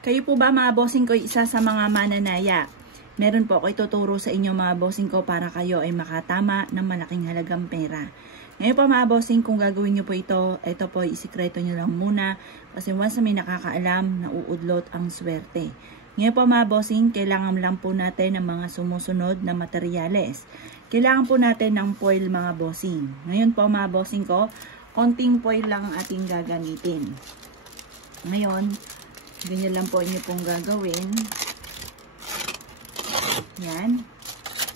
Kayo po ba mga bossing ko isa sa mga mananaya? Meron po ako ituturo sa inyo mga bossing ko para kayo ay makatama ng malaking halagang pera. Ngayon po mga bossing, kung gagawin nyo po ito po isikreto nyo lang muna kasi once na may nakakaalam, nauudlot ang swerte. Ngayon po mga bossing, kailangan lang po natin ng mga sumusunod na materyales. Kailangan po natin ng foil mga bossing. Ngayon po mga bossing ko, konting foil lang ang ating gagamitin. Ngayon, ganyan lang po inyo pong gagawin. Yan.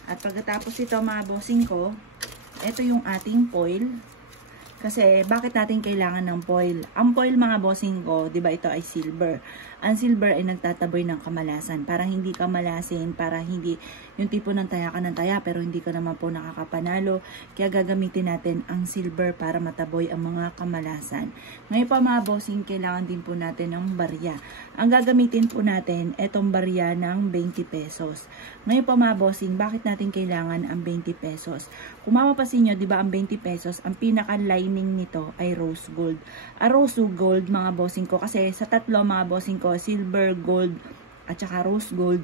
At pagkatapos ito mga bossing ko, ito yung ating foil. Kasi bakit natin kailangan ng foil? Ang foil mga bossing ko, 'di ba ito ay silver. Ang silver ay nagtataboy ng kamalasan. Para hindi ka malasin, para hindi yung tipo ng taya ka ng taya pero hindi ka naman po nakakapanalo. Kaya gagamitin natin ang silver para mataboy ang mga kamalasan. Ngayon pa mga bossing, kailangan din po natin ng barya. Ang gagamitin po natin, etong barya ng 20 pesos. Ngayon pa mga bossing, bakit natin kailangan ang 20 pesos? Kung mapapansin nyo, 'di ba ang 20 pesos, ang pinaka-lining nito ay rose gold. A rose gold mga bossing ko, kasi sa tatlo mga bossing ko, silver, gold, at saka rose gold,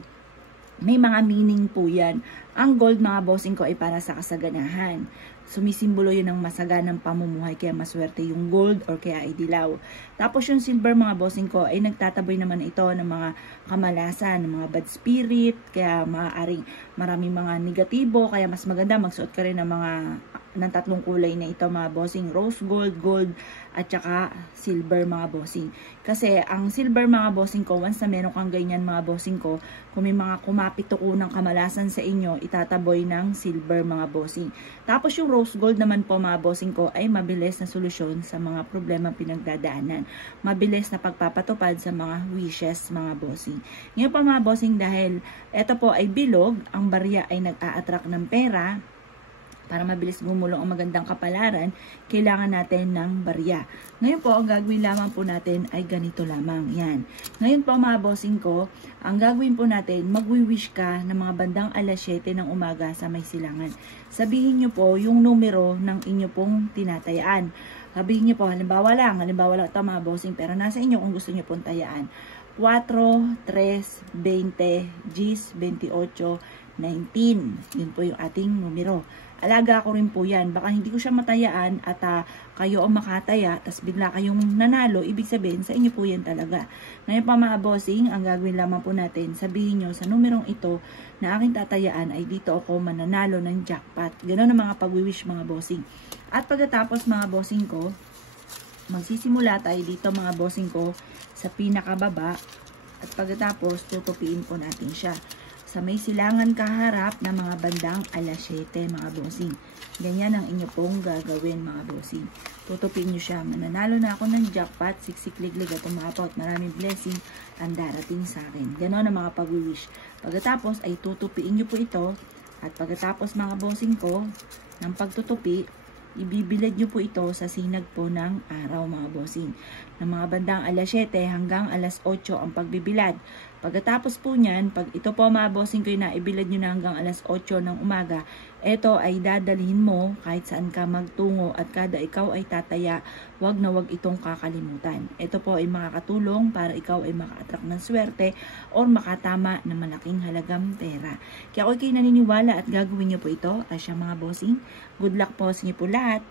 may mga meaning po yan. Ang gold mga bossing ko ay para sa kasaganahan. Sumisimbolo yun ng masaganang pamumuhay, kaya maswerte yung gold or kaya ay dilaw. Tapos yung silver mga bossing ko ay nagtataboy naman ito ng mga kamalasan, ng mga bad spirit, kaya maaaring maraming mga negatibo, kaya mas maganda magsuot ka rin ng tatlong kulay na ito mga bossing, rose gold, gold, at saka silver mga bossing. Kasi ang silver mga bossing ko, once na meron kang ganyan mga bossing ko, kung may mga kumapit ko ng kamalasan sa inyo, itataboy ng silver mga bossing. Tapos yung rose gold naman po mga bossing ko ay mabilis na solusyon sa mga problema pinagdadaanan. Mabilis na pagpapatupad sa mga wishes mga bossing. Ngayon pa mga bossing, dahil ito po ay bilog, ang barya ay nag-a-attract ng pera. Para mabilis gumulong ang magandang kapalaran, kailangan natin ng barya. Ngayon po, ang gagawin lamang po natin ay ganito lamang. Yan. Ngayon po mga bossing ko, ang gagawin po natin, magwi-wish ka ng mga bandang alas 7 ng umaga sa may silangan. Sabihin nyo po yung numero ng inyo pong tinatayaan. Sabihin nyo po, halimbawa lang ito mga bossing, pero nasa inyo kung gusto nyo pong tayaan. 4, 3, 20, 10, 28, 19. Yun po yung ating numero. Alaga ko rin po yan. Baka hindi ko siya matayaan at kayo ang makataya, tas bigla kayong nanalo, ibig sabihin sa inyo po yan talaga. Ngayon pa mga bossing, ang gagawin lamang po natin, sabihin nyo sa numerong ito na aking tatayaan ay dito ako mananalo ng jackpot. Ganon ang mga pag-wish mga bossing. At pagkatapos mga bossing ko, magsisimula tayo dito mga bossing ko sa pinakababa at pagkatapos tutupiin po natin siya sa may silangan kaharap na mga bandang alas 7 mga bossing. Ganyan ang inyo pong gagawin mga bossing. Tutupin nyo siya. Mananalo na ako ng jackpot, siksik-liglig at umapot. Maraming blessing ang darating sa akin. Ganon ang mga pag-wish. Pagkatapos ay tutupiin nyo po ito. At pagkatapos mga bossing ko, ng pagtutupi, ibibilad nyo po ito sa sinag po ng araw mga bossing. Ng mga bandang alas 7 hanggang alas 8 ang pagbibilad. Pagkatapos po niyan, pag ito po mga bossing ko na ibilad nyo na hanggang alas 8 ng umaga, ito ay dadalhin mo kahit saan ka magtungo at kada ikaw ay tataya, wag na wag itong kakalimutan. Ito po ay makakatulong para ikaw ay maka-attract ng swerte o makatama ng malaking halagang pera. Kaya ako kayo naniniwala at gagawin nyo po ito. Asya mga bossing, good luck po sa inyo po lahat.